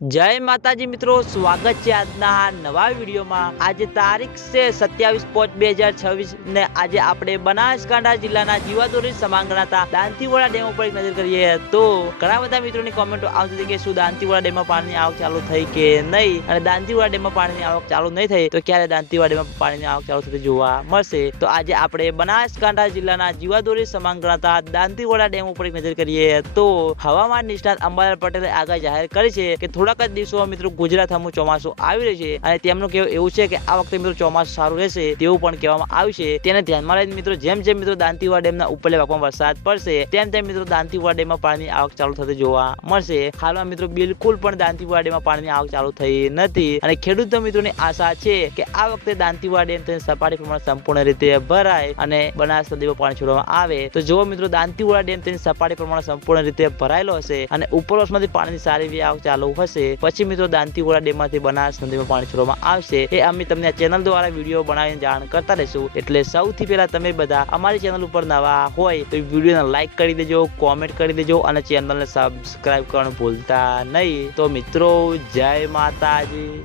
जय माताजी मित्रों, स्वागत है आज नवा वीडियो में। आज तारीख से 27/5/2026 ने आज आपणे बनासकांठा जिल्लाना जीवादोरी समान गणाता दांतीवाड़ा डेम पर एक नजर करिए तो घણા બધા મિત્રોની કોમેન્ટો આવતી હતી કે શું દાંતીવાડા ડેમમાં પાણીની આવક ચાલુ થઈ કે નહીં, અને દાંતીવાડા ડેમમાં પાણીની આવક ચાલુ નહીં થઈ તો ક્યારે દાંતીવાડા ડેમમાં પાણીની આવક ચાલુ થતી જોવા મળશે। તો આજે આપણે બનાસકાંઠા જિલ્લાના જીવાદોરી સમાન ગણાતા દાંતીવાડા ડેમ ઉપર એક નજર કરીએ તો હવામાન નિષ્ણાત અંબાલાલ પટેલે આગાહી જાહેર કરી છે કે થોડાક જ દિવસોમાં મિત્રો ગુજરાતમાં ચોમાસું આવી રહ્યું છે, અને તેમનું કહેવું એવું છે કે આ વખતે મિત્રો ચોમાસું સારું રહેશે તેવું પણ કહેવામાં આવ્યું છે। તેને ધ્યાનમાં લઈને મિત્રો જેમ જેમ મિત્રો દાંતીવાડા ડેમના ઉપરલે ભાગમાં વરસાદ પડશે તેમ તેમ મિત્રો દાંતીવાડા ડેમમાં પાણીની આવક ચાલુ થતી જોવા મળશે। હાલમાં મિત્રો બિલકુલ પણ દાંતીવાડા ડેમમાં પાણીની આવક ચાલુ થઈ નથી, અને ખેડૂતો મિત્રોની આશા છે કે આ વખતે દાંતીવાડા ડેમ તેની સપાટી પ્રમાણે સંપૂર્ણ રીતે ભરાય અને બનાસ નદીમાં પાણી છોડવામાં આવે। તો જો મિત્રો દાંતીવાડા ડેમ તેની સપાટી પ્રમાણે સંપૂર્ણ રીતે ભરાયેલો હશે અને ઉપરવાસમાંથી પાણીની સારી એવી આવક ચાલુ હશે પછી મિત્રો દાંતીવાડા ડેમમાંથી બનાસ નદીમાં પાણી છોડવામાં આવશે। એ અમે તમને આ ચેનલ દ્વારા વિડીયો બનાવીને જાણ કરતા રહેશું, એટલે સૌથી પહેલા તમે બધા અમારી ચેનલ ઉપર નવા હોય તો વિડીયોને લાઈક કરી દેજો, કોમેન્ટ કરી દેજો અને ચેનલને સબસ્ક્રાઇબ કરવાનું ભૂલતા નહીં। તો મિત્રો, જય માતાજી।